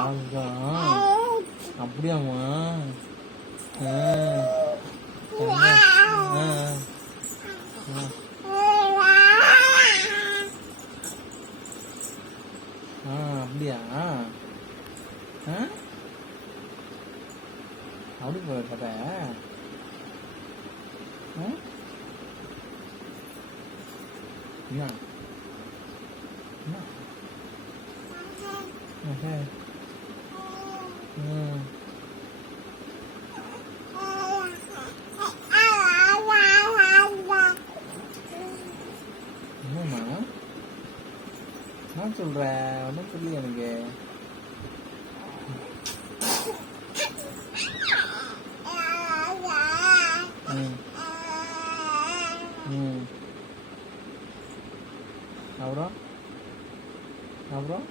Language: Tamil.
ஆகா. அப்படியாம்மா? ஆ. ஆ அப்படியா? ஆ? அப்படி போல கதை. என்ன? என்ன? நான் சொல்கிறேன் ஒன்றும் சொல்லி எனக்கு அப்புறம் அப்புறம்